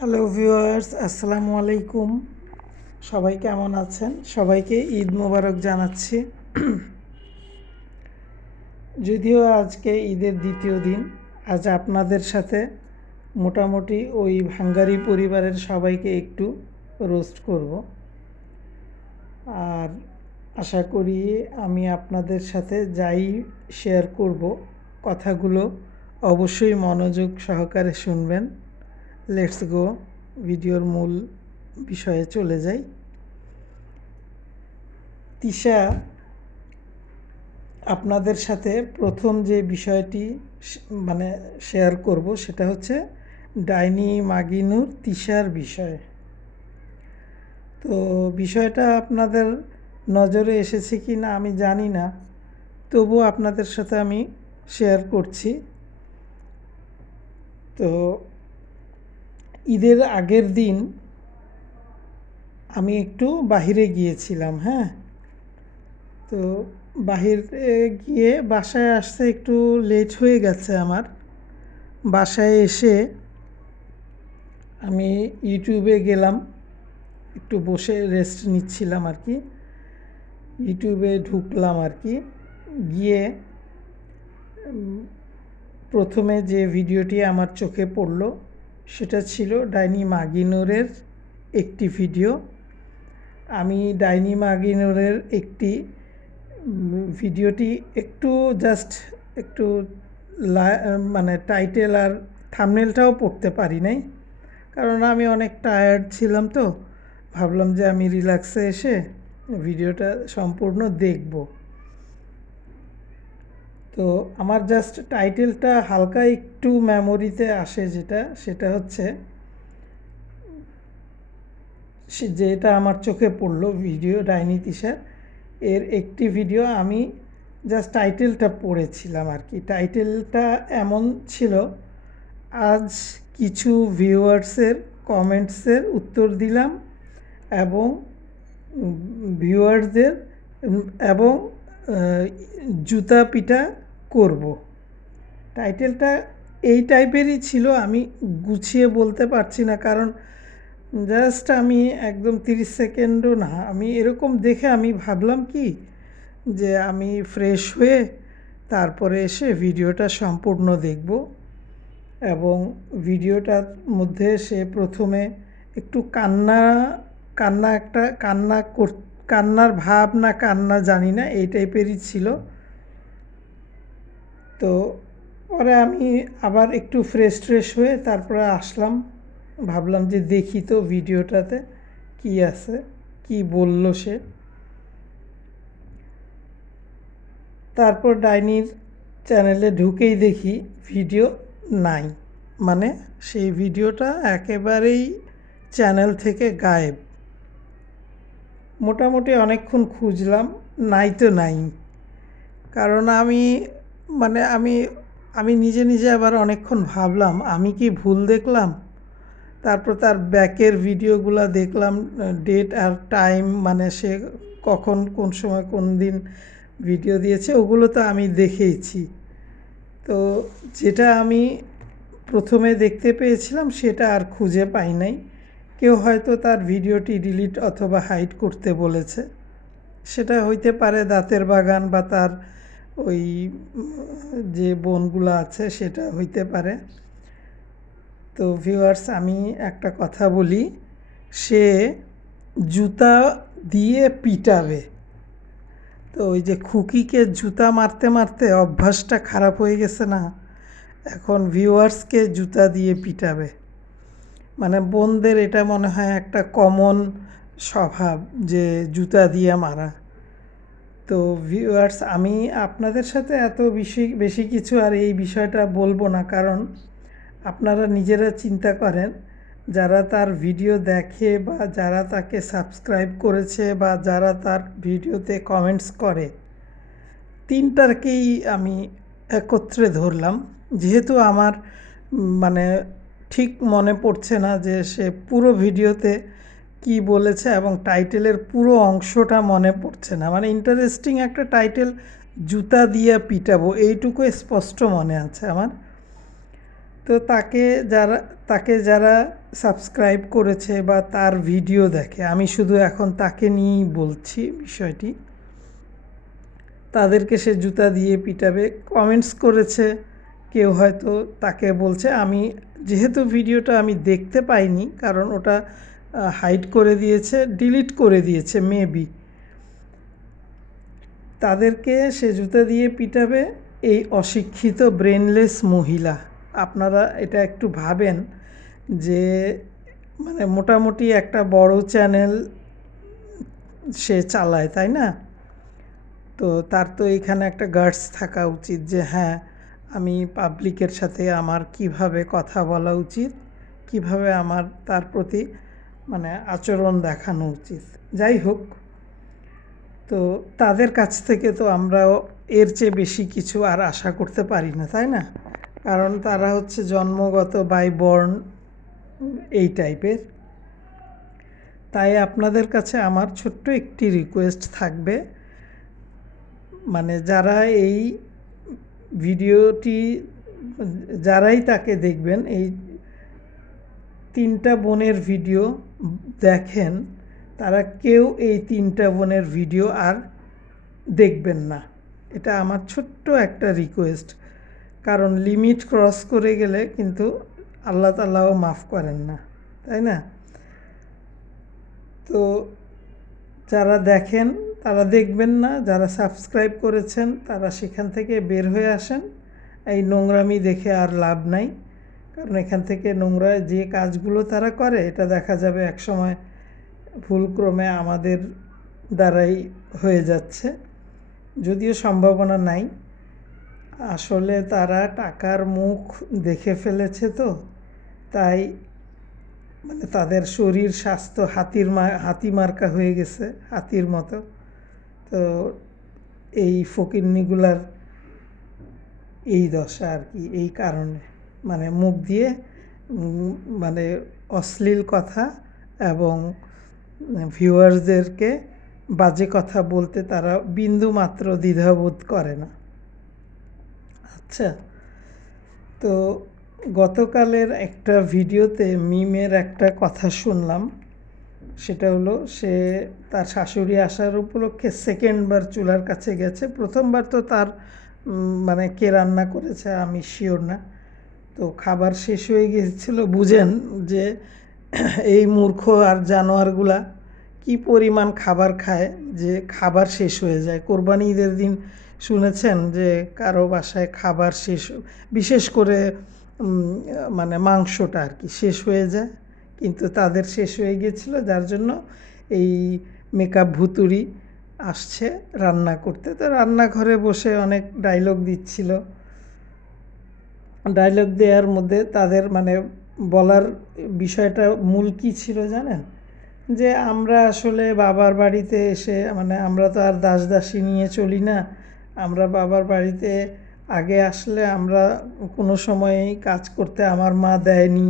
Hello viewers, আসসালামু আলাইকুম। সবাই কেমন আছেন? সবাইকে ঈদ মোবারক জানাচ্ছি। যদিও আজকে ঈদের দ্বিতীয় দিন, আজ আপনাদের সাথে মোটামুটি ওই ভাঙ্গারি পরিবারের সবাইকে একটু রোস্ট করব। আর আশা করি আমি আপনাদের সাথে যাই শেয়ার করব কথাগুলো অবশ্যই মনোযোগ সহকারে শুনবেন। লেটস গো, ভিডিওর মূল বিষয়ে চলে যাই। তিশা, আপনাদের সাথে প্রথম যে বিষয়টি শেয়ার করব সেটা হচ্ছে ডাইনি মাগিনুর তিশার বিষয়। তো বিষয়টা আপনাদের নজরে এসেছে কি না আমি জানি না, তবুও আপনাদের সাথে আমি শেয়ার করছি। তো ঈদের আগের দিন আমি একটু বাহিরে গিয়েছিলাম। তো বাহিরে গিয়ে বাসায় আসতে একটু লেট হয়ে গেছে আমার। বাসায় এসে আমি ইউটিউবে গেলাম, একটু বসে রেস্ট নিচ্ছিলাম আর কি। ইউটিউবে ঢুকলাম আর কি, গিয়ে প্রথমে যে ভিডিওটি আমার চোখে পড়ল সেটা ছিল ডাইনি মাগিনুরের একটি ভিডিও। আমি ডাইনি মাগিনুরের ভিডিওটি একটু জাস্ট একটু টাইটেল আর থাম্বনেলটাও পড়তে পারি নাই, কারণ আমি অনেক টায়ার্ড ছিলাম। তো ভাবলাম যে আমি রিল্যাক্সে এসে ভিডিওটা সম্পূর্ণ দেখব। তো আমার জাস্ট টাইটেলটা হালকা একটু মেমোরিতে আসে, সেটা হচ্ছে যেটা আমার চোখে পড়লো ভিডিও ডাইনি তিশার এর একটি ভিডিও। আমি জাস্ট টাইটেলটা পড়েছিলাম আর কি। টাইটেলটা এমন ছিল, আজ কিছু ভিউয়ার্সের কমেন্টসের উত্তর দিলাম এবং ভিউয়ার্সদের এবং জুতা পিটা করব। টাইটেলটা এই টাইপেরই ছিল, আমি গুছিয়ে বলতে পারছি না, কারণ জাস্ট আমি একদম 30 সেকেন্ডও না, আমি এরকম দেখে আমি ভাবলাম কি যে আমি ফ্রেশ হয়ে তারপরে এসে ভিডিওটা সম্পূর্ণ দেখব। এবং ভিডিওটার মধ্যে সে প্রথমে একটু কান্নার ভাব না কান্না জানি না, এই টাইপেরই ছিল। তো পরে আমি আবার একটু ফ্রেশ হয়ে তারপরে আসলাম, ভাবলাম যে দেখি তো ভিডিওটাতে কি আছে, কি বলল সে। তারপর ডাইনির চ্যানেলে ঢুকেই দেখি ভিডিও নাই, মানে সেই ভিডিওটা একেবারেই চ্যানেল থেকে গায়েব। মোটামুটি অনেকক্ষণ খুঁজলাম, নাই তো নাই। কারণ আমি নিজে আবার অনেকক্ষণ ভাবলাম আমি কি ভুল দেখলাম। তারপর তার ব্যাকের ভিডিওগুলো দেখলাম, ডেট আর টাইম, মানে সে কখন কোন সময় কোন দিন ভিডিও দিয়েছে ওগুলো তো আমি দেখেইছি। তো যেটা আমি প্রথমে দেখতে পেয়েছিলাম সেটা আর খুঁজে পাই নাই। কেউ হয়তো তার ভিডিওটি ডিলিট অথবা হাইড করতে বলেছে, সেটা হইতে পারে দাঁতের বাগান বা তার ওই যে বোনগুলো আছে সেটা হইতে পারে। তো ভিউয়ার্স, আমি একটা কথা বলি, সে জুতা দিয়ে পিটাবে। তো ওই যে খুকিকে জুতা মারতে মারতে অভ্যাসটা খারাপ হয়ে গেছে না, এখন ভিউয়ার্সকে জুতা দিয়ে পিটাবে। মানে বোনদের এটা মনে হয় একটা কমন স্বভাব যে জুতা দিয়ে মারা। তো ভিউয়ার্স, আমি আপনাদের সাথে এত বেশি কিছু আর এই বিষয়টা বলবো না, কারণ আপনারা নিজেরা চিন্তা করেন, যারা তার ভিডিও দেখে বা যারা তাকে সাবস্ক্রাইব করেছে বা যারা তার ভিডিওতে কমেন্টস করে, তিনটাকেই আমি একত্রে ধরলাম। যেহেতু আমার মানে ঠিক মনে পড়ছে না যে সে পুরো ভিডিওতে কি বলেছে এবং টাইটেলের পুরো অংশটা মনে পড়ছে না। মানে ইন্টারেস্টিং একটা টাইটেল, জুতা দিয়ে পিটাবো, এইটুকু স্পষ্ট মনে আছে আমার। তো তাকে যারা সাবস্ক্রাইব করেছে বা তার ভিডিও দেখে, আমি শুধু এখন তাকে নিয়েই বলছি বিষয়টি, তাদেরকে সে জুতা দিয়ে পিটাবে। কমেন্টস করেছে কেউ, হয়তো তাকে বলছে, আমি যেহেতু ভিডিওটা আমি দেখতে পাইনি, কারণ ওটা হাইড করে দিয়েছে, ডিলিট করে দিয়েছে মেবি, তাদেরকে সে জুতা দিয়ে পিটাবে এই অশিক্ষিত ব্রেনলেস মহিলা। আপনারা এটা একটু ভাবেন যে মানে মোটামুটি একটা বড় চ্যানেল সে চালায়, তাই না? তো তার তো এখানে একটা গার্ডস থাকা উচিত যে হ্যাঁ, আমি পাবলিকের সাথে আমার কিভাবে কথা বলা উচিত, কিভাবে আমার তার প্রতি মানে আচরণ দেখানো উচিত। যাই হোক, তো তাদের কাছ থেকে তো আমরাও এর চেয়ে বেশি কিছু আর আশা করতে পারি না, তাই না? কারণ তারা হচ্ছে জন্মগত বাই বর্ন এই টাইপের। তাই আপনাদের কাছে আমার ছোট্ট একটি রিকোয়েস্ট থাকবে, মানে যারা এই ভিডিওটি যারাই তাকে দেখবেন, এই 3টা বোনের ভিডিও দেখেন, তারা কেউ এই 3টা বোনের ভিডিও আর দেখবেন না। এটা আমার ছোট্ট একটা রিকোয়েস্ট, কারণ লিমিট ক্রস করে গেলে কিন্তু আল্লাহ তাআলাও মাফ করেন না, তাই না? তো যারা দেখেন তারা দেখবেন না, যারা সাবস্ক্রাইব করেছেন তারা সেখান থেকে বের হয়ে আসেন। এই নোংরামি দেখে আর লাভ নাই, কারণ এখান থেকে নোংরা যে কাজগুলো তারা করে, এটা দেখা যাবে একসময় ভুলক্রমে আমাদের দ্বারাই হয়ে যাচ্ছে, যদিও সম্ভাবনা নাই। আসলে তারা টাকার মুখ দেখে ফেলেছে, তো তাই মানে তাদের শরীর স্বাস্থ্য হাতি মার্কা হয়ে গেছে, হাতির মতো। তো এই ফকিন্নিগুলার এই দশা আর কি, এই কারণে মানে মুখ দিয়ে মানে অশ্লীল কথা এবং ভিউয়ার্সদেরকে বাজে কথা বলতে তারা বিন্দু মাত্র দ্বিধাবোধ করে না। আচ্ছা, তো গতকালের একটা ভিডিওতে মিমের একটা কথা শুনলাম, সেটা হলো সে তার শাশুড়ি আসার উপলক্ষে সেকেন্ডবার চুলার কাছে গেছে। প্রথমবার তো তার মানে কে রান্না করেছে আমি শিওর না। তো খাবার শেষ হয়ে গিয়েছিল, বুঝেন যে এই মূর্খ আর জানোয়ারগুলা কি পরিমাণ খাবার খায় যে খাবার শেষ হয়ে যায়। কোরবানি ঈদের দিন শুনেছেন যে কারো বাসায় খাবার শেষ, বিশেষ করে মানে মাংসটা আর কি শেষ হয়ে যায়, কিন্তু তাদের শেষ হয়ে গিয়েছিল, যার জন্য এই মেকআপ ভুতুড়ি আসছে রান্না করতে। তো রান্নাঘরে বসে অনেক ডায়লগ দিচ্ছিল। ডায়লগ দেওয়ার মধ্যে তাদের মানে বলার বিষয়টা মূল কী ছিল জানেন? যে আমরা আসলে বাবার বাড়িতে এসে মানে আমরা তো আর দাসী নিয়ে চলি না। আমরা বাবার বাড়িতে আগে আসলে আমরা কোনো সময়ই কাজ করতে আমার মা দেয়নি,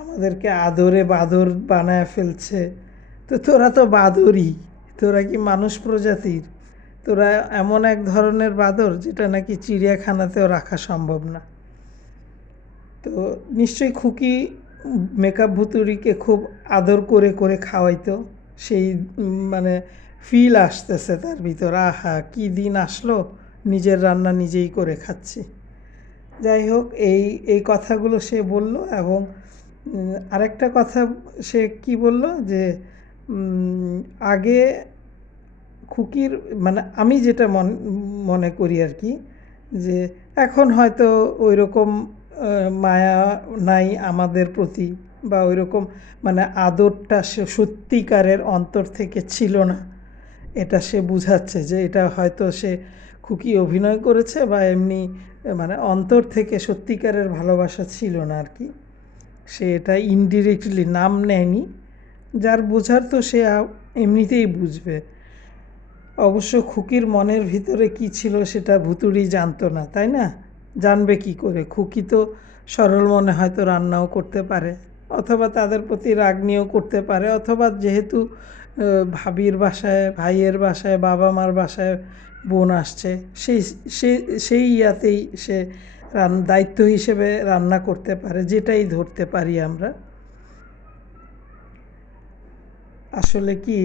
আমাদেরকে আদরে বাদর বানায় ফেলছে। তো তোরা তো বাদরই, তোরা কি মানুষ প্রজাতির? তোরা এমন এক ধরনের বাদর যেটা নাকি চিড়িয়াখানাতেও রাখা সম্ভব না। তো নিশ্চয়ই খুকি মেকআপ ভুতুড়িকে খুব আদর করে করে খাওয়াইতো, সেই মানে ফিল আসতেছে তার ভিতর, আহা কী দিন আসলো, নিজের রান্না নিজেই করে খাচ্ছি। যাই হোক, এই কথাগুলো সে বলল। এবং আরেকটা কথা সে কি বলল যে আগে খুকির মানে আমি যেটা মনে করি আর কি, যে এখন হয়তো ওই রকম মায়া নাই আমাদের প্রতি, বা ওই রকম মানে আদরটা সে সত্যিকারের অন্তর থেকে ছিল না। এটা সে বুঝাচ্ছে যে এটা হয়তো সে খুকি অভিনয় করেছে, বা এমনি মানে অন্তর থেকে সত্যিকারের ভালোবাসা ছিল না আর কি। সে এটা ইনডিরেক্টলি নাম নেয়নি, যার বোঝার তো সে এমনিতেই বুঝবে। অবশ্য খুকির মনের ভিতরে কি ছিল সেটা ভুতুড়ি জানতো না, তাই না? জানবে কি করে? খুকি তো সরল মনে হয়তো রান্নাও করতে পারে, অথবা তাদের প্রতি রাগ নিয়েও করতে পারে, অথবা যেহেতু ভাবির বাসায়, ভাইয়ের বাসায়, বাবা মার বাসায় বোন আসছে, সেই ইয়াতেই সে দায়িত্ব হিসেবে রান্না করতে পারে, যেটাই ধরতে পারি আমরা। আসলে কি,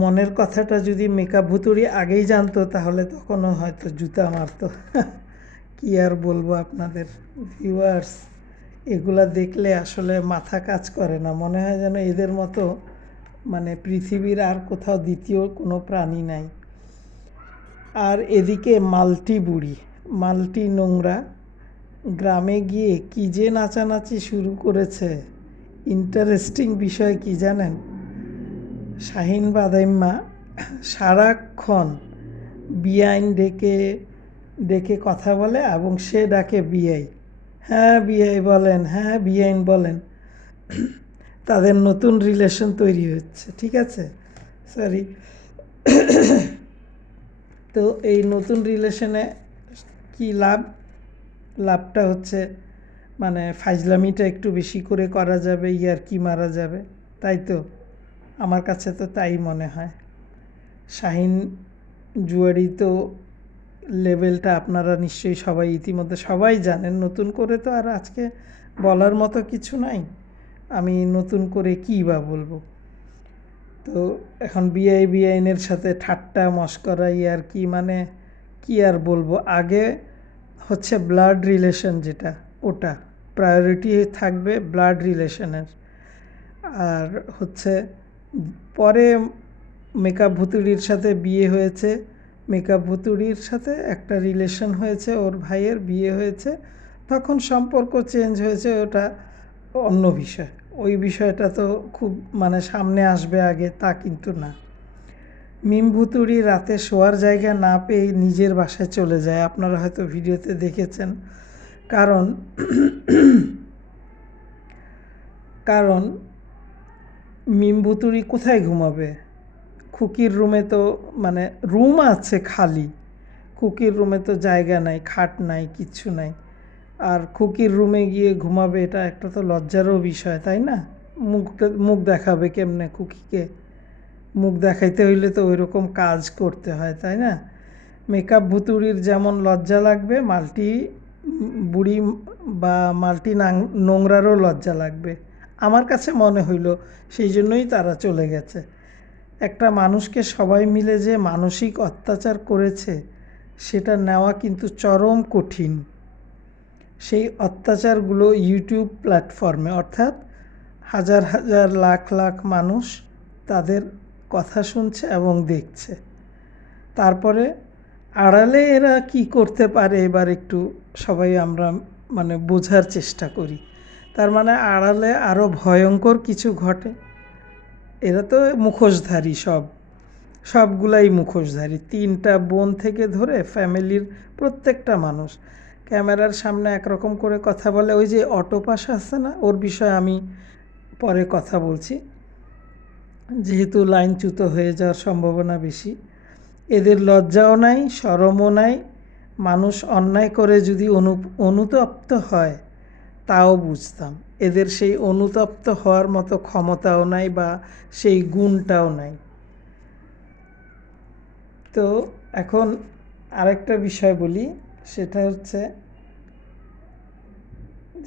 মনের কথাটা যদি মেকআপ ভুতুড়ি আগেই জানতো তাহলে তখনও হয়তো জুতা মারতো। কি আর বলবো আপনাদের ভিউয়ার্স, এগুলা দেখলে আসলে মাথা কাজ করে না, মনে হয় যেন এদের মতো মানে পৃথিবীর আর কোথাও দ্বিতীয় কোনো প্রাণী নাই। আর এদিকে মাল্টি বুড়ি, মাল্টি নোংরা গ্রামে গিয়ে কি যে নাচানাচি শুরু করেছে। ইন্টারেস্টিং বিষয় কি জানেন, শাহিন বাদাইম্মা সারাক্ষণ বিআইন ডেকে ডেকে কথা বলে এবং সে ডাকে বিআই, হ্যাঁ বিআই বলেন, হ্যাঁ বিআইন বলেন। তাদের নতুন রিলেশন তৈরি হচ্ছে, ঠিক আছে, সরি। তো এই নতুন রিলেশনে কি লাভ? লাভটা হচ্ছে মানে ফাজলামিটা একটু বেশি করে করা যাবে, ইয়ার্কি মারা যাবে, তাই তো? আমার কাছে তো তাই মনে হয়। শাহিন জুয়ারি তো লেভেলটা আপনারা নিশ্চয়ই সবাই ইতিমধ্যে সবাই জানেন, নতুন করে তো আর আজকে বলার মতো কিছু নাই, আমি নতুন করে কী বা বলবো। তো এখন বিআইনের সাথে ঠাট্টা মশকরা ইয়ার্কি, মানে কি আর বলবো। আগে হচ্ছে ব্লাড রিলেশন, যেটা ওটা প্রায়োরিটি থাকবে ব্লাড রিলেশনের। আর হচ্ছে পরে মেকআপ ভুতুড়ির সাথে বিয়ে হয়েছে, মেকআপ ভুতুড়ির সাথে একটা রিলেশন হয়েছে, ওর ভাইয়ের বিয়ে হয়েছে, তখন সম্পর্ক চেঞ্জ হয়েছে, ওটা অন্য বিষয়। ওই বিষয়টা তো খুব মানে সামনে আসবে আগে, তা কিন্তু না। মিম ভুতুড়ি রাতে শোয়ার জায়গা না পেয়ে নিজের বাসায় চলে যায়, আপনারা হয়তো ভিডিওতে দেখেছেন। কারণ কারণ মিম ভুতুড়ি কোথায় ঘুমাবে? খুকির রুমে তো মানে রুম আছে খালি, খুকির রুমে তো জায়গা নাই, খাট নাই, কিচ্ছু নাই। আর খুকির রুমে গিয়ে ঘুমাবে, এটা একটা তো লজ্জারও বিষয়, তাই না? মুখ দেখাবে কেমনে খুকিকে? মুখ দেখাইতে হইলে তো ওই রকম কাজ করতে হয়, তাই না? মেকআপ ভুতুড়ির যেমন লজ্জা লাগবে, মাল্টি বুড়ি বা মাল্টি নোংরারও লজ্জা লাগবে, আমার কাছে মনে হইল। সেই জন্যই তারা চলে গেছে। একটা মানুষকে সবাই মিলে যে মানসিক অত্যাচার করেছে, সেটা নেওয়া কিন্তু চরম কঠিন। সেই অত্যাচারগুলো ইউটিউব প্ল্যাটফর্মে, অর্থাৎ হাজার হাজার লাখ লাখ মানুষ তাদের কথা শুনছে এবং দেখছে। তারপরে আড়ালে এরা কি করতে পারে, এবার একটু সবাই আমরা মানে বোঝার চেষ্টা করি। তার মানে আড়ালে আরও ভয়ঙ্কর কিছু ঘটে। এরা তো মুখোশধারী, সবগুলাই মুখোশধারী। 3টা বোন থেকে ধরে ফ্যামিলির প্রত্যেকটা মানুষ ক্যামেরার সামনে একরকম করে কথা বলে। ওই যে অটোপাস আছে না, ওর বিষয়ে আমি পরে কথা বলছি, যেহেতু লাইনচ্যুত হয়ে যাওয়ার সম্ভাবনা বেশি। এদের লজ্জাও নাই, শরমও নাই। মানুষ অন্যায় করে যদি অনুতপ্ত হয় তাও বুঝতাম, এদের সেই অনুতপ্ত হওয়ার মতো ক্ষমতাও নাই বা সেই গুণটাও নাই। তো এখন আরেকটা বিষয় বলি, সেটা হচ্ছে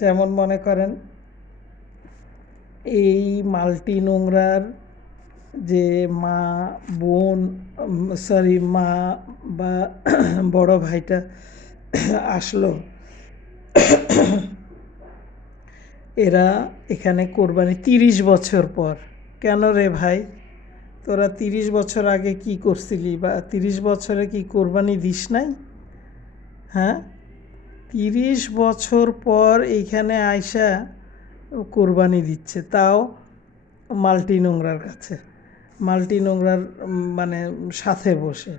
যেমন মনে করেন এই মাল্টি নোংরার যে মা বোন, সরি মা বা বড় ভাইটা আসলো, এরা এখানে কোরবানি 30 বছর পর। কেন রে ভাই, তোরা 30 বছর আগে কি করছিলি, বা 30 বছরে কি কোরবানি দিস নাই? হ্যাঁ, 30 বছর পর এইখানে আইসা কোরবানি দিচ্ছে, তাও মাল্টি নোংরার কাছে, মাল্টি নোংরার মানে সাথে বসে।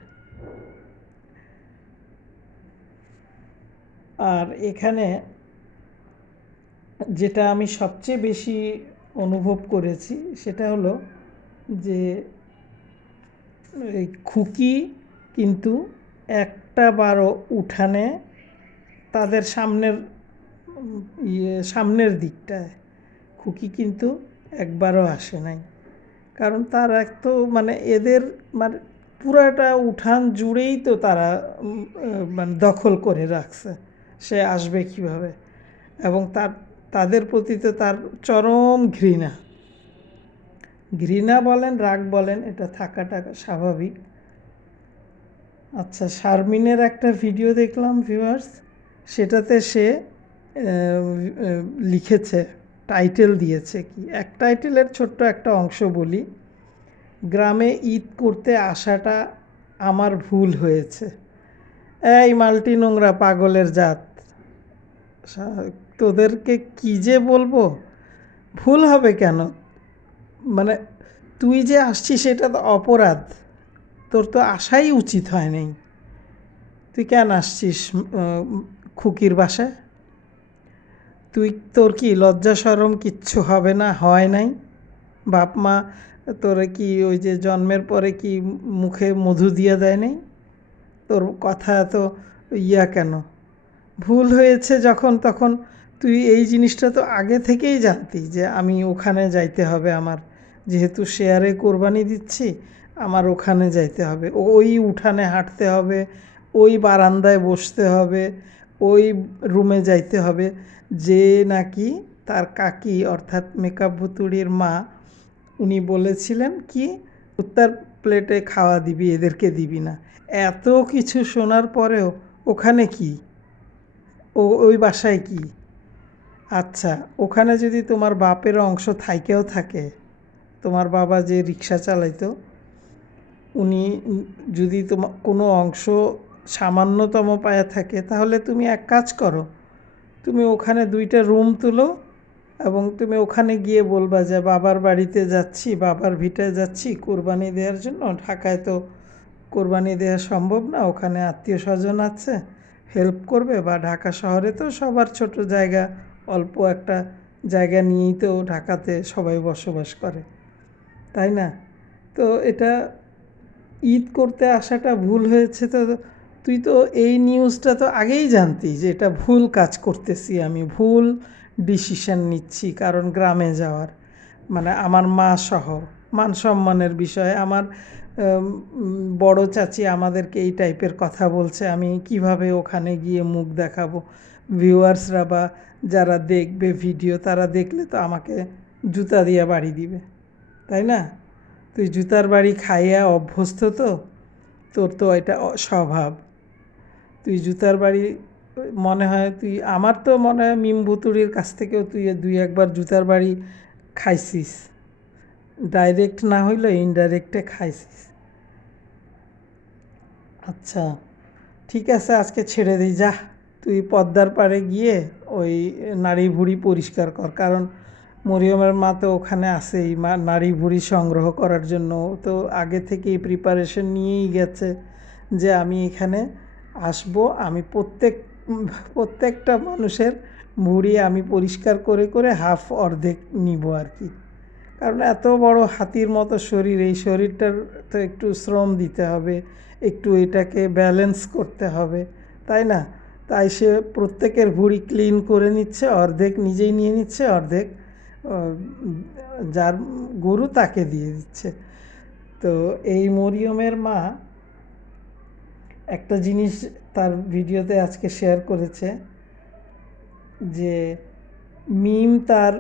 আর এখানে যেটা আমি সবচেয়ে বেশি অনুভব করেছি সেটা হলো যে এই খুকি কিন্তু একটা বারও উঠানে তাদের সামনের দিকটায় খুকি কিন্তু একবারও আসে নাই। কারণ তার এক তো মানে এদের মানে পুরাটা উঠান জুড়েই তো তারা মানে দখল করে রাখছে, সে আসবে কিভাবে, এবং তাদের প্রতি তো তার চরম ঘৃণা। ঘৃণা বলেন, রাগ বলেন, এটা থাকাটা স্বাভাবিক। আচ্ছা, শারমিনের একটা ভিডিও দেখলাম ভিউয়ার্স, সেটাতে সে লিখেছে, টাইটেল দিয়েছে কি, এক টাইটেলের ছোট্ট একটা অংশ বলি, গ্রামে ঈদ করতে আসাটা আমার ভুল হয়েছে। এই মাল্টি নোংরা পাগলের জাত, তোদেরকে কি যে বলবো, ভুল হবে কেন? মানে তুই যে আসছিস সেটা তো অপরাধ, তোর তো আসাই উচিত হয় নাই। তুই কেন আসছিস খুকির বাসায়? তোর কি লজ্জা শরম কিচ্ছু হবে না, হয় নাই? বাপ মা তোরে কি ওই যে জন্মের পরে কি মুখে মধু দিয়ে দেয় নাই? তোর কথা এত কেন? ভুল হয়েছে যখন, তখন তুই এই জিনিসটা তো আগে থেকেই জানতি যে আমি ওখানে যাইতে হবে, আমার যেহেতু শেয়ারে কোরবানি দিচ্ছি, আমার ওখানে যাইতে হবে, ওই উঠানে হাঁটতে হবে, ওই বারান্দায় বসতে হবে, ওই রুমে যাইতে হবে, যে নাকি তার কাকি অর্থাৎ মেকআপ ভুতুড়ির মা, উনি বলেছিলেন কি কুত্তার প্লেটে খাওয়া দিবি, এদেরকে দিবি না। এত কিছু শোনার পরেও ওখানে কি, ওই বাসায় কি? আচ্ছা, ওখানে যদি তোমার বাপের অংশ থাইকেও থাকে, তোমার বাবা যে রিক্সা চালাইতো, উনি যদি তোমার কোনো অংশ সামান্যতম পায়ে থাকে, তাহলে তুমি এক কাজ করো, তুমি ওখানে 2টা রুম তুলো এবং তুমি ওখানে গিয়ে বলবা যে বাবার বাড়িতে যাচ্ছি, বাবার ভিটায় যাচ্ছি কোরবানি দেওয়ার জন্য, ঢাকায় তো কোরবানি দেওয়া সম্ভব না, ওখানে আত্মীয় স্বজন আছে, হেল্প করবে। বা ঢাকা শহরে তো সবার ছোট জায়গা, অল্প একটা জায়গা নিয়েই তো ঢাকাতে সবাই বসবাস করে, তাই না? তো এটা ঈদ করতে আসাটা ভুল হয়েছে, তো তুই তো এই নিউজটা তো আগেই জানতি যে এটা ভুল কাজ করতেছি, আমি ভুল ডিসিশন নিচ্ছি, কারণ গ্রামে যাওয়ার মানে আমার মা সহ মান সম্মানের বিষয়, আমার বড় চাচি আমাদেরকে এই টাইপের কথা বলছে, আমি কিভাবে ওখানে গিয়ে মুখ দেখাবো? ভিউয়ার্সরা বা যারা দেখবে ভিডিও, তারা দেখলে তো আমাকে জুতা দিয়ে বাড়ি দিবে, তাই না? তুই জুতার বাড়ি খাইয়া অভ্যস্ত, তো তোর তো এটা স্বভাব। তুই জুতার বাড়ি, মনে হয় তুই, আমার তো মনে হয় মিম ভুতুড়ির কাছ থেকেও তুই 2-1বার জুতার বাড়ি খাইছিস, ডাইরেক্ট না হইলেও ইনডাইরেক্টে খাইছিস। আচ্ছা ঠিক আছে, আজকে ছেড়ে দিই, যা তুই পদ্মার পাড়ে গিয়ে ওই নাড়ি ভুঁড়ি পরিষ্কার কর, কারণ মরিয়মের মা তো ওখানে আছেই, মা নাড়ি ভুঁড়ি সংগ্রহ করার জন্য তো আগে থেকেই প্রিপারেশন নিয়েই গেছে যে আমি এখানে আসব, আমি প্রত্যেকটা মানুষের ভুঁড়ি আমি পরিষ্কার করে করে হাফ অর্ধেক নিব আর কি। কারণ এত বড় হাতির মতো শরীর, এই শরীরটার তো একটু শ্রম দিতে হবে, একটু এটাকে ব্যালেন্স করতে হবে, তাই না? তাই সে প্রত্যেকের ভুঁড়ি ক্লিন করে নিচ্ছে, অর্ধেক নিজেই নিয়ে নিচ্ছে, অর্ধেক যার গরু তাকে দিয়ে দিচ্ছে। তো এই মরিয়মের মা একটা জিনিস তার ভিডিওতে আজকে শেয়ার করেছে, যে মিম তার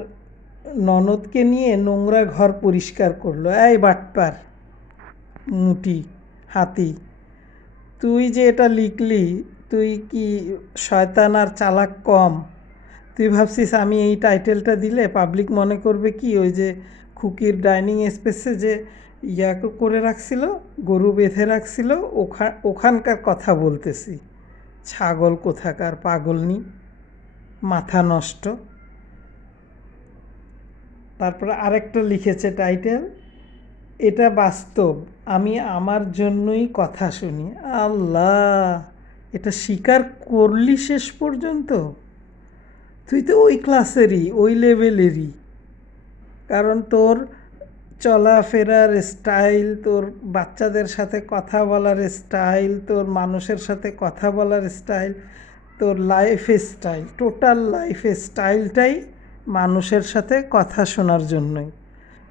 ননদকে নিয়ে নোংরা ঘর পরিষ্কার করলো। এই বাটপার মুটি হাতি, তুই যে এটা লিখলি, তুই কি শয়তান আর চালাক কম? তুই ভাবছিস আমি এই টাইটেলটা দিলে পাবলিক মনে করবে কি, ওই যে খুকির ডাইনিং স্পেসে যে করে রাখছিল, গরু বেঁধে রাখছিল, ওখানকার কথা বলতেছি। ছাগল কোথাকার, পাগলনি, মাথা নষ্ট। তারপরে আরেকটা লিখেছে টাইটেল, এটা বাস্তব, আমি আমার জন্যই কথা শুনি। আল্লাহ, এটা স্বীকার করলি শেষ পর্যন্ত? তুই তো ওই ক্লাসেরই, ওই লেভেলেরই, কারণ তোর চলাফেরার স্টাইল, তোর বাচ্চাদের সাথে কথা বলার স্টাইল, তোর মানুষের সাথে কথা বলার স্টাইল, তোর লাইফ স্টাইল, টোটাল লাইফ স্টাইলটাই মানুষের সাথে কথা শোনার জন্যই।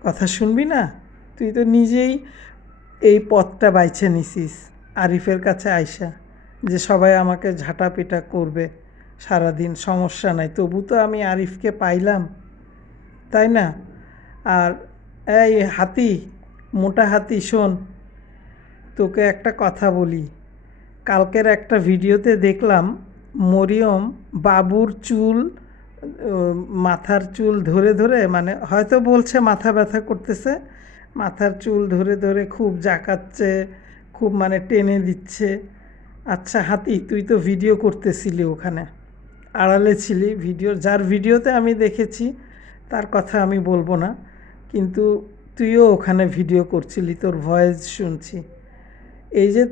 কথা শুনবি না? তুই তো নিজেই এই পথটা বাইছে নিছিস আরিফের কাছে আইসা, যে সবাই আমাকে ঝাঁটাপিটা করবে, সারাদিন, সমস্যা নাই, তবু তো আমি আরিফকে পাইলাম, তাই না? আর এই হাতি, মোটা হাতি, শোন, তোকে একটা কথা বলি। কালকের একটা ভিডিওতে দেখলাম মরিয়ম বাবুর চুল, মাথার চুল ধরে ধরে, মানে হয়তো বলছে মাথা ব্যথা করতেছে, মাথার চুল ধরে ধরে খুব জাকাচ্ছে, খুব মানে টেনে দিচ্ছে। আচ্ছা হাতি, তুই তো ভিডিও করতেছিলি ওখানে, আড়ালে ছিলি ভিডিও, যার ভিডিওতে আমি দেখেছি তার কথা আমি বলবো না, কিন্তু তুইও ওখানে ভিডিও করছিলি, তোর ভয়েস শুনছি। এই যে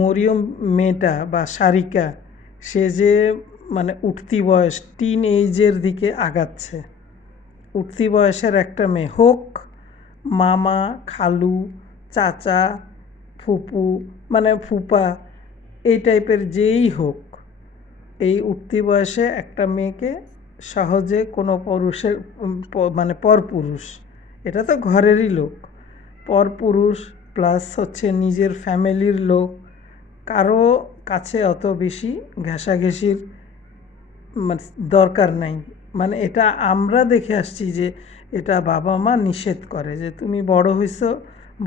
মরিয়ম মেয়েটা বা সারিকা, সে যে মানে উঠতি বয়স, টিন এইজের দিকে আগাচ্ছে, উঠতি বয়সের একটা মেয়ে, হোক মামা, খালু, চাচা, ফুপু, মানে ফুপা, এই টাইপের যেই হোক, এই উঠতি বয়সে একটা মেয়েকে সহজে কোনো পুরুষের মানে পরপুরুষ, এটা তো ঘরেরই লোক, পরপুরুষ প্লাস হচ্ছে নিজের ফ্যামিলির লোক, কারো কাছে অত বেশি ঘেঁষাঘেঁষির মানে দরকার নাই। মানে এটা আমরা দেখে আসছি যে এটা বাবা মা নিষেধ করে যে তুমি বড় হইছো,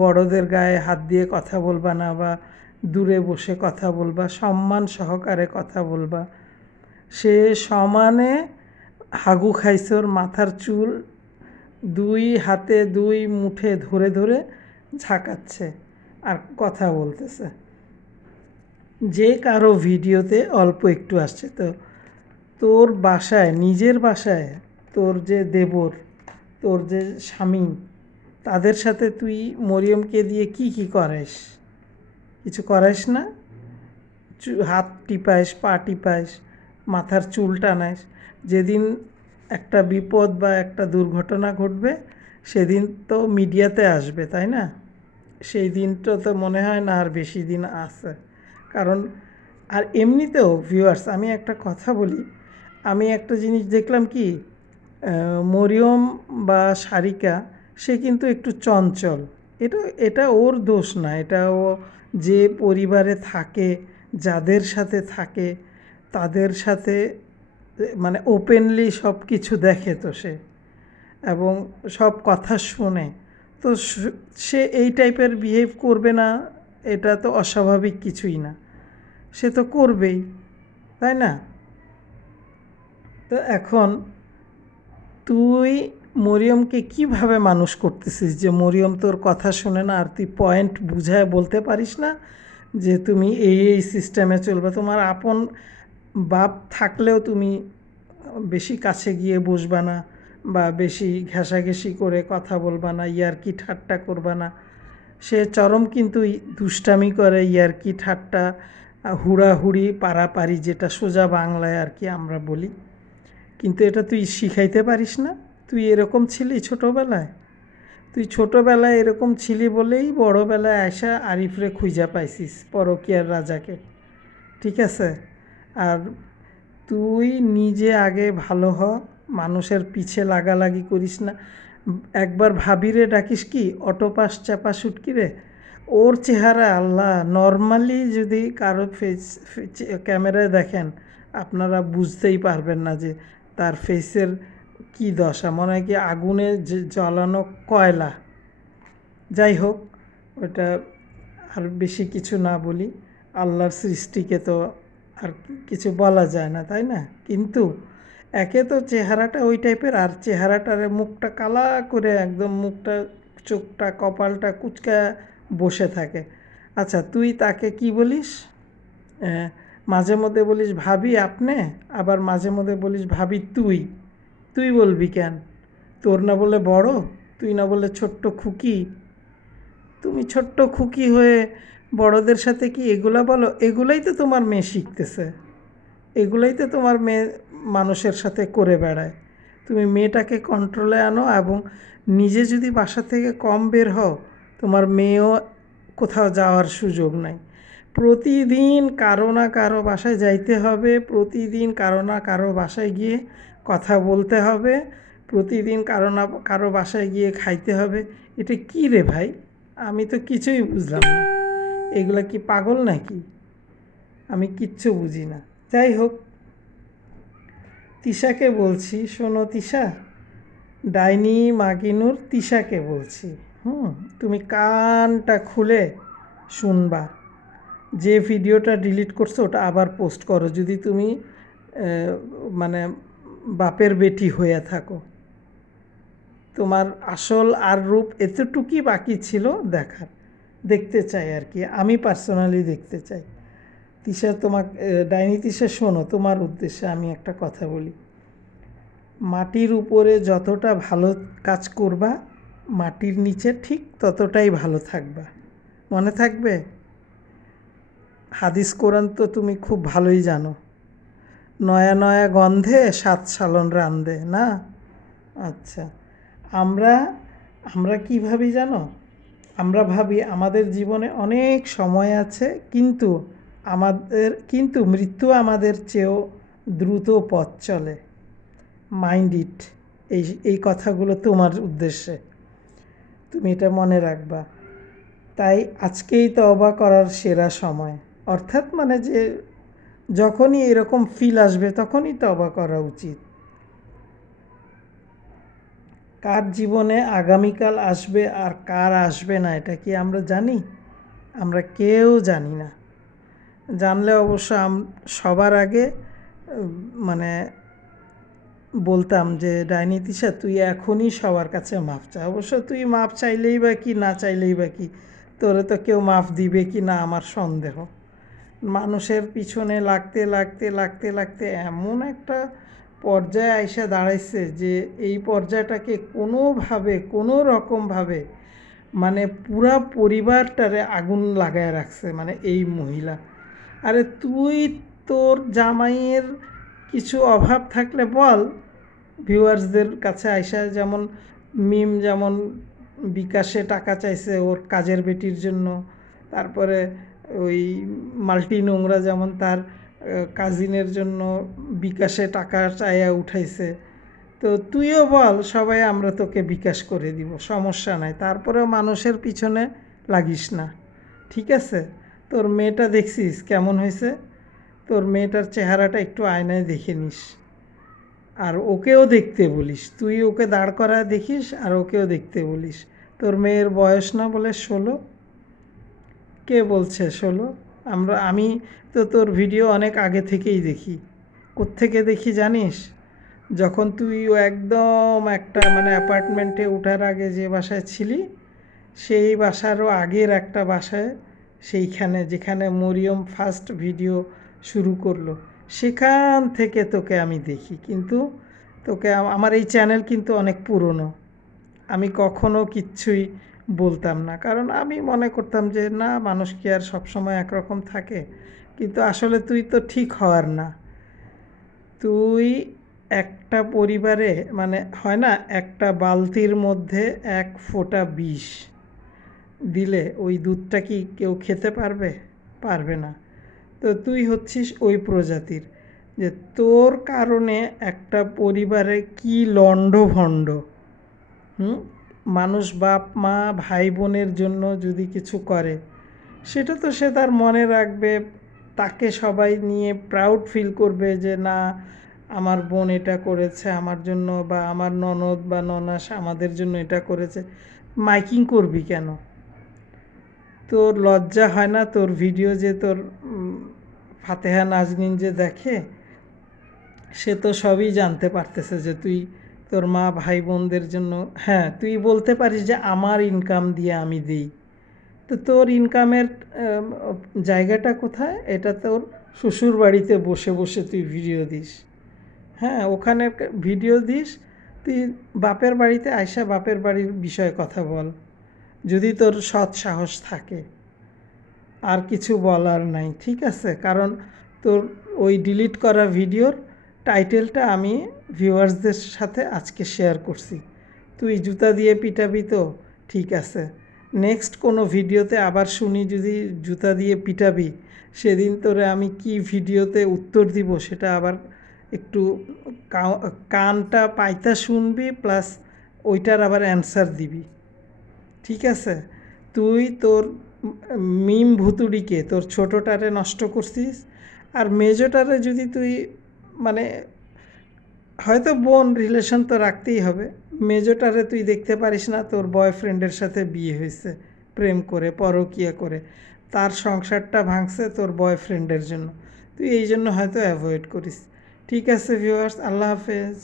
বড়দের গায়ে হাত দিয়ে কথা বলবা না, বা দূরে বসে কথা বলবা, সম্মান সহকারে কথা বলবা। সে সমানে হাগু খাইছোর মাথার চুল দুই হাতে দুই মুঠে ধরে ধরে ঝাঁকাচ্ছে আর কথা বলতেছে। যে কারো ভিডিওতে অল্প একটু আসছে, তো তোর বাসায়, নিজের বাসায় তোর যে দেবর, তোর যে স্বামী, তাদের সাথে তুই মরিয়মকে দিয়ে কি কি করাইস? কিছু করাইস না? হাত টিপাইস, পা টিপাইস, মাথার চুল টানাইস। যেদিন একটা বিপদ বা একটা দুর্ঘটনা ঘটবে সেদিন তো মিডিয়াতে আসবে, তাই না? সেই দিনটা তো মনে হয় না আর বেশি দিন আছে। কারণ আর এমনিতেও ভিউয়ার্স, আমি একটা কথা বলি, আমি একটা জিনিস দেখলাম কি, মরিয়ম বা সারিকা, সে কিন্তু একটু চঞ্চল। এটা এটা ওর দোষ না, এটা ও যে পরিবারে থাকে, যাদের সাথে থাকে, তাদের সাথে মানে ওপেনলি সব কিছু দেখে তো সে, এবং সব কথা শোনে, তো সে এই টাইপের বিহেভ করবে না, এটা তো অস্বাভাবিক কিছুই না, সে তো করবেই, তাই না? তো এখন তুই মরিয়মকে কিভাবে মানুষ করতেছিস যে মরিয়ম তোর কথা শোনে না, আর তুই পয়েন্ট বুঝায় বলতে পারিস না যে তুমি এই সিস্টেমে চলবে? তোমার আপন বাপ থাকলেও তুমি বেশি কাছে গিয়ে বসবা না, বা বেশি ঘেঁষাঘেঁষি করে কথা বলবা না, ইয়ার্কি ঠাট্টা করবা না। সে চরম কিন্তু দুষ্টামি করে, ইয়ার্কি ঠাট্টা, হুড়াহুড়ি, পারাপারি, যেটা সোজা বাংলায় আর কি আমরা বলি। কিন্তু এটা তুই শিখাইতে পারিস না? তুই এরকম ছিলি ছোটোবেলায়? তুই ছোটোবেলায় এরকম ছিলি বলেই বড়োবেলায় আয়সা আরিফরে খুঁজা পাইছিস, পরকীয়ার রাজাকে, ঠিক আছে? আর তুই নিজে আগে ভালো হ, মানুষের পিছে লাগালাগি করিস না। একবার ভাবিরে ডাকিস কি অটোপাস চাপা শুটকি রে, ওর চেহারা আল্লাহ, নর্মালি যদি কারো ফেস ক্যামেরায় দেখেন আপনারা বুঝতেই পারবেন না যে তার ফেসের কি দশা, মনে হয় কি আগুনে জ্বালানো কয়লা। যাই হোক, ওটা আর বেশি কিছু না বলি, আল্লাহর সৃষ্টিকে তো আর কিছু বলা যায় না, তাই না? কিন্তু একে তো চেহারাটা ওই টাইপের, আর চেহারাটার মুখটা কালা করে একদম, মুখটা, চোখটা, কপালটা কুচকা বসে থাকে। আচ্ছা, তুই তাকে কি বলিস? মাঝে মধ্যে বলিস ভাবি আপনি, আবার মাঝে মধ্যে বলিস ভাবি তুই। তুই বলবি কেন? তোর না বলে বড়, তুই না বলে ছোট্ট খুকি। তুমি ছোট্ট খুকি হয়ে বড়দের সাথে কি এগুলা বলো? এগুলাই তো তোমার মেয়ে শিখতেছে, এগুলাই তো তোমার মেয়ে মানুষের সাথে করে বেড়ায়। তুমি মেয়েটাকে কন্ট্রোলে আনো, এবং নিজে যদি বাসা থেকে কম বের হও, তোমার মেয়েও কোথাও যাওয়ার সুযোগ নাই। প্রতিদিন কারো না কারো বাসায় যাইতে হবে, প্রতিদিন কারো না কারো বাসায় গিয়ে কথা বলতে হবে, প্রতিদিন কারো না কারো বাসায় গিয়ে খাইতে হবে। এটা কী রে ভাই? আমি তো কিছুই বুঝলাম না। এগুলা কি পাগল নাকি? আমি কিচ্ছু বুঝি না। যাই হোক, তিশাকে বলছি, শোনো তিশা, ডাইনি মাগিনুর তিশাকে বলছি। হুম, তুমি কানটা খুলে শুনবা। যে ভিডিওটা ডিলিট করছো ওটা আবার পোস্ট করো, যদি তুমি মানে বাপের বেটি হয়ে থাকো। তোমার আসল আর রূপ এতটুকুই বাকি ছিল দেখার, দেখতে চাই আর কি, আমি পার্সোনালি দেখতে চাই। তিশা, তোমাকে ডাইনি তিশা শোনো, তোমার উদ্দেশ্যে আমি একটা কথা বলি। মাটির উপরে যতটা ভালো কাজ করবা, মাটির নিচে ঠিক ততটাই ভালো থাকবা। মনে থাকবে? হাদিস কোরআন তো তুমি খুব ভালোই জানো। নয়া নয়া গন্ধে সাত সালন রান্ধে না? আচ্ছা, আমরা আমরা কী ভাবি জানো? আমরা ভাবি আমাদের জীবনে অনেক সময় আছে, কিন্তু মৃত্যু আমাদের চেয়েও দ্রুত পথ চলে। মাইন্ড ইট, এই কথাগুলো তোমার উদ্দেশ্যে, তুমি এটা মনে রাখবা। তাই আজকেই তওবা করার সেরা সময়, অর্থাৎ মানে যে যখনই এরকম ফিল আসবে তখনই তওবা করা উচিত। কার জীবনে আগামীকাল আসবে আর কার আসবে না এটা কি আমরা জানি? আমরা কেউ জানি না। জানলে অবশ্য সবার আগে মানে বলতাম যে ডাইনি তিশা, তুই এখনই সবার কাছে মাপ চা। অবশ্য তুই মাপ চাইলেই বা কি, না চাইলেই বা কি, তোরে তো কেউ মাপ দিবে কি না আমার সন্দেহ। মানুষের পিছনে লাগতে লাগতে লাগতে লাগতে এমন একটা পর্যায়ে আইসা দাঁড়াইছে যে এই পর্যায়টাকে কোনো রকমভাবে মানে পুরা পরিবারটারে আগুন লাগায় রাখছে, মানে এই মহিলা। আরে তুই তোর জামাইয়ের কিছু অভাব থাকলে বল ভিউয়ার্সদের কাছে আইসা, যেমন যেমন বিকাশে টাকা চাইছে ওর কাজের বেটির জন্য, তারপরে ওই মাল্টি নোংরা যেমন তার কাজিনের জন্য বিকাশে টাকা চাইয়া উঠাইছে। তো তুইও বল, সবাই আমরা তোকে বিকাশ করে দিব, সমস্যা নাই, তারপরেও মানুষের পিছনে লাগিস না, ঠিক আছে? তোর মেয়েটা দেখছিস কেমন হয়েছে? তোর মেয়েটার চেহারাটা একটু আয়নায় দেখে নিস, আর ওকেও দেখতে বলিস। তুই ওকে দাঁড় করায় দেখিস আর ওকেও দেখতে বলিস। তোর মেয়ের বয়স না বলে 16? কে বলছে 16? আমি তো তোর ভিডিও অনেক আগে থেকেই দেখি। কোত্থেকে দেখি জানিস? যখন তুইও একদম একটা মানে অ্যাপার্টমেন্টে ওঠার আগে যে বাসায় ছিলি, সেই বাসারও আগের একটা বাসায়, সেইখানে যেখানে মরিয়ম ফার্স্ট ভিডিও শুরু করলো, সেখান থেকে তোকে আমি দেখি। কিন্তু তোকে আমার এই চ্যানেল কিন্তু অনেক পুরনো। আমি কখনো কিচ্ছুই বলতাম না, কারণ আমি মনে করতাম যে না, মানুষ কি আর সবসময় একরকম থাকে? কিন্তু আসলে তুই তো ঠিক হওয়ার না। তুই একটা পরিবারে মানে হয় না, একটা বালতির মধ্যে এক ফোঁটা বিষ দিলে ওই দুধটা কি কেউ খেতে পারবে? পারবে না। তো তুই হচ্ছিস ওই প্রজাতির, যে তোর কারণে একটা পরিবারে কি লণ্ডভণ্ড। মানুষ বাপ মা ভাই বোনের জন্য যদি কিছু করে, সেটা তো সে তার মনে রাখবে, তাকে সবাই নিয়ে প্রাউড ফিল করবে যে না, আমার বোন এটা করেছে আমার জন্য, বা আমার ননদ বা ননাস আমাদের জন্য এটা করেছে। মাইকিং করবি কেন? তোর লজ্জা হয় না? তোর ভিডিও যে তোর ফাতেহা নাজনীন যে দেখে, সে তো সবই জানতে পারতেছে যে তুই তোর মা ভাই বোনদের জন্য, হ্যাঁ তুই বলতে পারিস যে আমার ইনকাম দিয়ে আমি দিই। তো তোর ইনকামের জায়গাটা কোথায়? এটা তোর শ্বশুর বাড়িতে বসে বসে তুই ভিডিও দিস। হ্যাঁ, ওখানে ভিডিও দিস। তুই বাপের বাড়িতে আইসা বাপের বাড়ির বিষয়ে কথা বল, যদি তোর সৎ সাহস থাকে। আর কিছু বলার নাই, ঠিক আছে? কারণ তোর ওই ডিলিট করা ভিডিওর টাইটেলটা আমি ভিউয়ার্সদের সাথে আজকে শেয়ার করছি। তুই জুতা দিয়ে পিটাবি তো ঠিক আছে, নেক্সট কোনো ভিডিওতে আবার শুনি যদি জুতা দিয়ে পিটাবি, সেদিন তোরে আমি কি ভিডিওতে উত্তর দিব সেটা আবার একটু কানটা পাইতা শুনবি, প্লাস ওইটার আবার অ্যান্সার দিবি, ঠিক আছে? তুই তোর ভুতুড়িকে, তোর ছোটোটারে নষ্ট করছিস, আর মেজোটারে যদি তুই মানে হয়তো বোন রিলেশন তো রাখতেই হবে। মেজোটারে তুই দেখতে পারিস না, তোর বয়ফ্রেন্ডের সাথে বিয়ে হয়েছে প্রেম করে, পরকীয়া করে, তার সংসারটা ভাঙছে তোর বয়ফ্রেন্ডের জন্য, তুই এই জন্য হয়তো অ্যাভয়েড করিস। ঠিক আছে ভিউয়ার্স, আল্লাহ হাফেজ।